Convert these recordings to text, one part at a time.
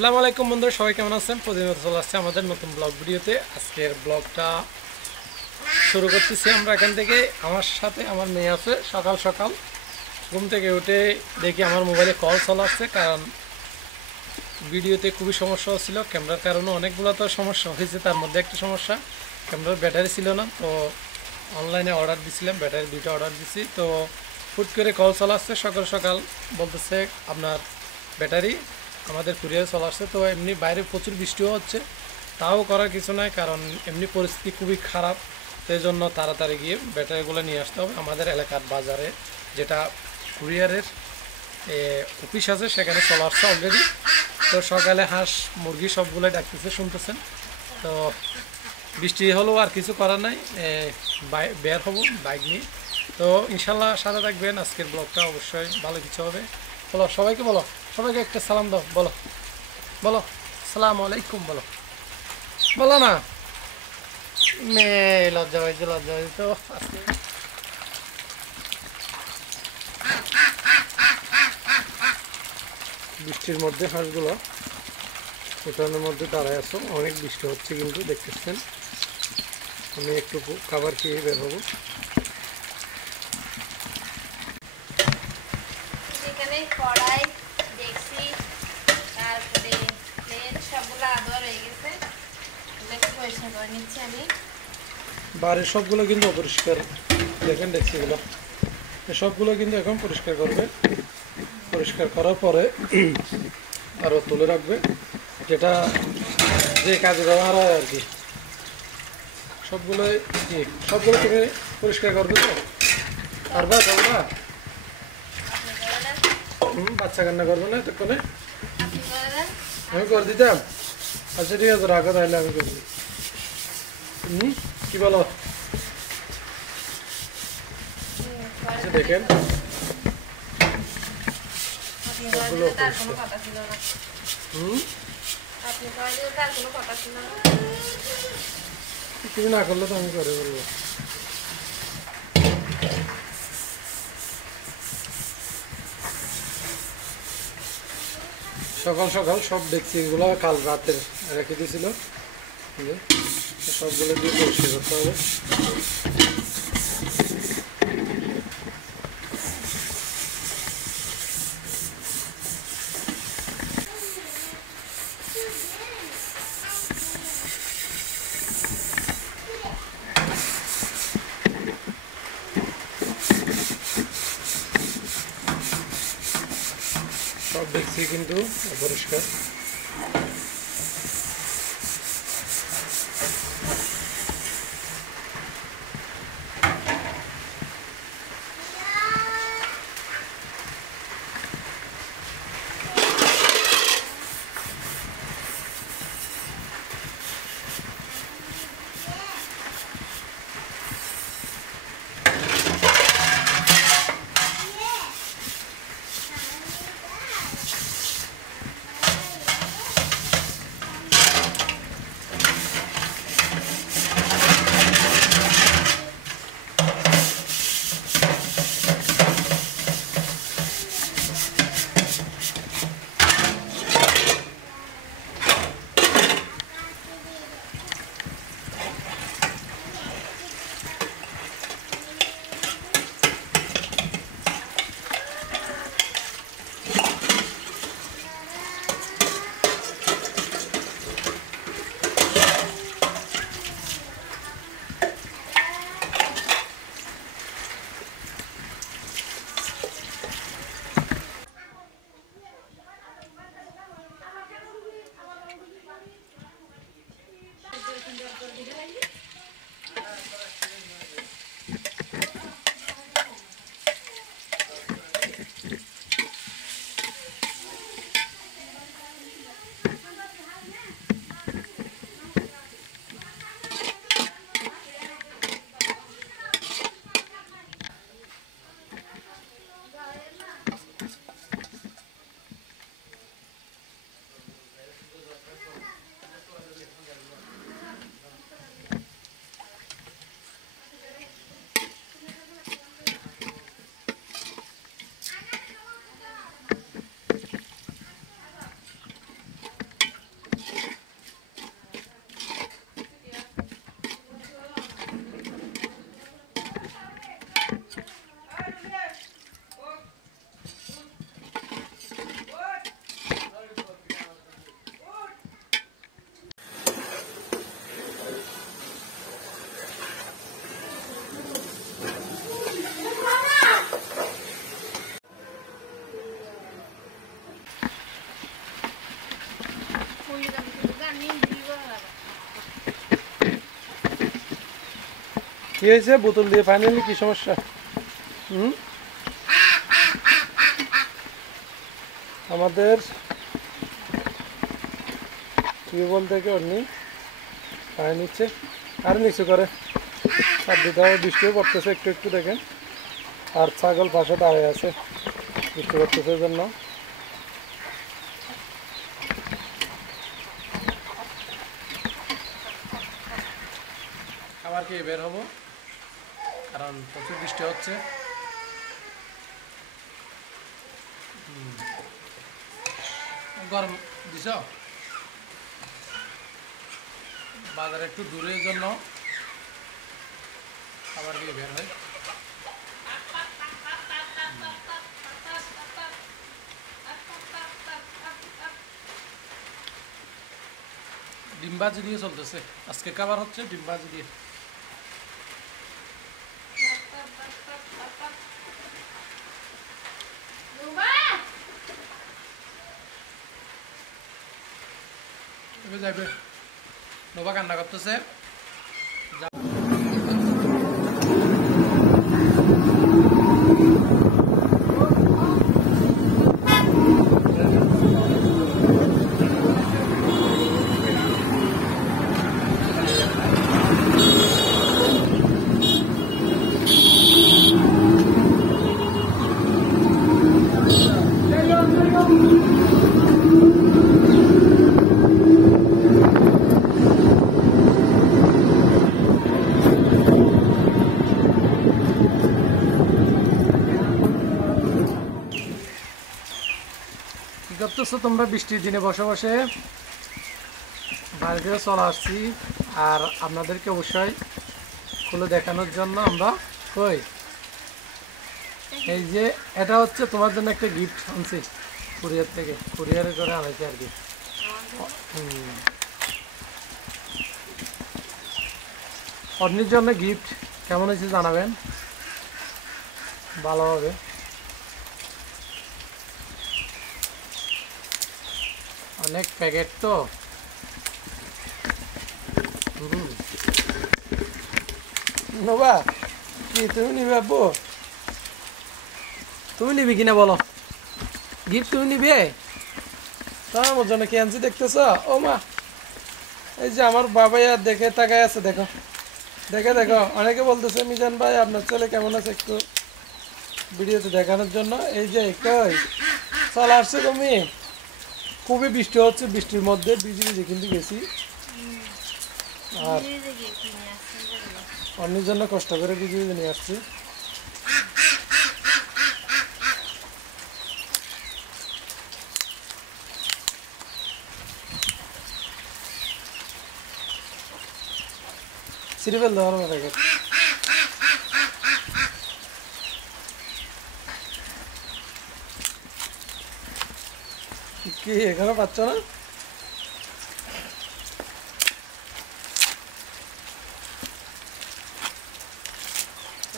আসসালামু আলাইকুম বন্ধুরা, সবাই কেমন আছেন? প্রতিনিয়ত চলে আসছে আমাদের নতুন ব্লগ ভিডিওতে। আজকের ব্লগটা শুরু করতেছি আমরা এখান থেকে। আমার সাথে আমার মেয়ে আছে। সকাল সকাল ঘুম থেকে উঠে দেখি আমার মোবাইলে কল চলে আসছে, কারণ ভিডিওতে খুবই সমস্যা হচ্ছিল। ক্যামেরার কারণে অনেকগুলো তো সমস্যা হয়েছে, তার মধ্যে একটা সমস্যা ক্যামেরার ব্যাটারি ছিল না। তো অনলাইনে অর্ডার দিছিলাম, ব্যাটারি 2টা অর্ডার দিছি। তো হুট করে কল চলে আসছে সকাল সকাল, বলতেছে আপনার ব্যাটারি আমাদের কুরিয়ারে চলে আসছে। তো এমনি বাইরে প্রচুর বৃষ্টিও হচ্ছে, তাও করার কিছু নাই, কারণ এমনি পরিস্থিতি খুবই খারাপ। সেই জন্য তাড়াতাড়ি গিয়ে ব্যাটারিগুলো নিয়ে আসতে হবে আমাদের এলাকার বাজারে, যেটা কুরিয়ারের অফিস আছে, সেখানে চলে আসছে অলরেডি। তো সকালে হাঁস মুরগি সবগুলো ডাকতেছে, শুনতেছেন। তো বৃষ্টি হলেও আর কিছু করার নাই, বের হব বাইক নিয়ে। তো ইনশাল্লাহ সাথে থাকবেন, আজকের ব্লগটা অবশ্যই ভালো কিছু হবে। বলো সবাইকে, বলো সবাইকে একটা সালাম দাও, বলো বলো আসসালামু আলাইকুম, বলো বলো না মেয়ে, লজ্জা পাইছে লজ্জা পাইছে। তো আজকে বৃষ্টির মধ্যে হাঁসগুলো উঠানের মধ্যে দাঁড়ায় আছো, অনেক বৃষ্টি হচ্ছে কিন্তু দেখতেছেন। আমি একটু খাবার খেয়ে বের হবো। এখানে কড়াই দেখছি, তারপরে প্লেট সবগুলো আদা রয়ে গেছে, এগুলোকে পরিষ্কার করে নিচ্ছি আমি। বাড়ির সবগুলো কিন্তু অপরিষ্কার, দেখেন ডেক্সিগুলো, সবগুলো কিন্তু এখন পরিষ্কার করবে। পরিষ্কার করার পরে আরও তুলে রাখবে, যেটা যে কাজে ব্যবহার হয় আর কি। সবগুলোই কি সবগুলো তুমি পরিষ্কার করবে তো? পারবা তোমরা? আপনি করে দেন, বাচ্চা কান্না করবে না এতক্ষণে? আপনি করে দেন। আমি করে দিতাম। আচ্ছা ঠিক আছে, রাখো তাহলে, আমি করে দিই। কি বলো? করে আচ্ছা দেন। দেখেন আপনি করে সবগুলো দিলে তার কোনো পরিষ্কার। কথা ছিল না। হুম, আপনি করে দিলে তার কোনো কথা ছিল না। তুমি না করলে তো আমি করে বলবো। সকাল সকাল সব দেখছি, এগুলো কাল রাতের রেখে দিয়েছিল, সবগুলো দিয়ে পরিষ্কার করতে হবে। সব দেখছি কিন্তু অপরিষ্কার। কি হয়েছে? বোতল দিয়ে পানি নিলে কি সমস্যা? আমাদের টিউবওয়েল থেকে অন্য পানি নিচ্ছে আর নিচু করে সার দিতে হবে। বৃষ্টিও পড়তেছে একটু একটু দেখেন, আর ছাগল পাশে দাঁড়িয়ে আছে বৃষ্টি পড়তেছে জন্য। খাবার খেয়ে বের হবো, কারণ প্রচুর বৃষ্টি হচ্ছে। গরম দিছ, বাজারে একটু দূরের জন্য খাবার খেয়ে বের হয়। ডিমবাজি দিয়ে চলতেছে আজকে, খাবার হচ্ছে ডিমবাজি দিয়ে। যাবে নোবা কান্না করতেছে। কি করতেছো তোমরা বৃষ্টির দিনে বসে বসে? বাইরে চলে আসছি, আর আপনাদেরকে অবশ্যই খুলে দেখানোর জন্য আমরা কই এই যে এটা হচ্ছে তোমার জন্য একটা গিফট আনছি কুরিয়ার থেকে, কুরিয়ারে করে আনাইছি আর কি। অন্যের জন্য গিফট কেমন হয়েছে জানাবেন ভালোভাবে। অনেক প্যাকেট তো, নোবা কি তুমি নিবে? আব্বু তুমি নিবি কিনা বলো? গিফট তুমি নিবে? আমার জন্য কি আনছি দেখতেছ? ও মা, এই যে আমার বাবাই আর দেখে তাকায় আছে, দেখো দেখে দেখো। অনেকে বলতেছে মিজান ভাই আপনার ছেলে কেমন আছে একটু ভিডিওতে দেখানোর জন্য। এই যে কই চলে আসছে তুমি। খুবই বৃষ্টি হচ্ছে, বৃষ্টির মধ্যে ভিজে ভিজে কিন্তু গেছি, আর অন্যের জন্য কষ্ট করে ভিজে ভিজে নিয়ে আসছি। সিরিফেল দেওয়ার মতো গেছে। কি এখানে পাচ্ছ না?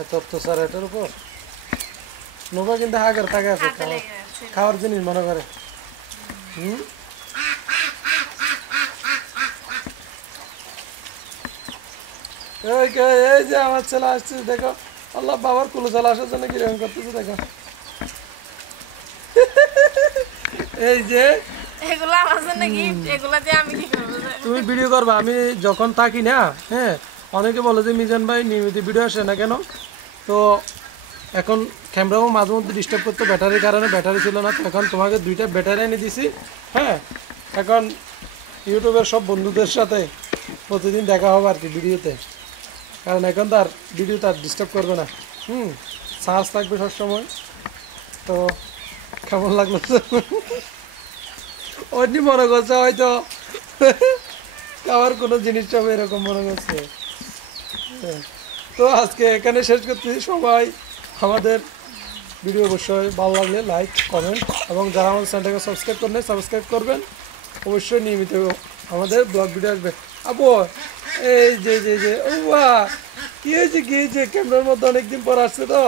এত অত্যাচার এটার উপর। নোবা কিন্তু হাগের থাকে আছে, খাওয়ার জিনিস মনে করে। এই যে আমার ছেলে আসছে দেখো, আল্লাহ বাবার কুলো চলে আসার জন্য কিরকম করতেছে দেখো। এই যে তুমি ভিডিও করবা, আমি যখন থাকি না, হ্যাঁ অনেকে বলে যে মিজান ভাই নিয়মিত ভিডিও আসে না কেন? তো এখন ক্যামেরাও মাঝে মধ্যে ডিস্টার্ব করতো ব্যাটারির কারণে, ব্যাটারি ছিল না। তো এখন তোমাকে 2টা ব্যাটারি এনে দিছি। হ্যাঁ, এখন ইউটিউবের সব বন্ধুদের সাথে প্রতিদিন দেখা হবে আর কি ভিডিওতে, কারণ এখন তার ভিডিও তার ডিস্টার্ব করবে না। চার্জ থাকবে সবসময়। তো কেমন লাগলো? অন্য মনে করছে হয়তো খাওয়ার কোনো জিনিস হবে এরকম মনে করছে। তো আজকে এখানে শেষ করতেছি। সবাই আমাদের ভিডিও অবশ্যই ভালো লাগলে লাইক কমেন্ট, এবং যারা আমাদের চ্যানেলটাকে সাবস্ক্রাইব করেন সাবস্ক্রাইব করবেন। অবশ্যই নিয়মিত আমাদের ব্লগ ভিডিও আসবে। আবু এই যে ও বাহ, কি হয়েছে ক্যামেরার মধ্যে অনেকদিন পর আসছে তো।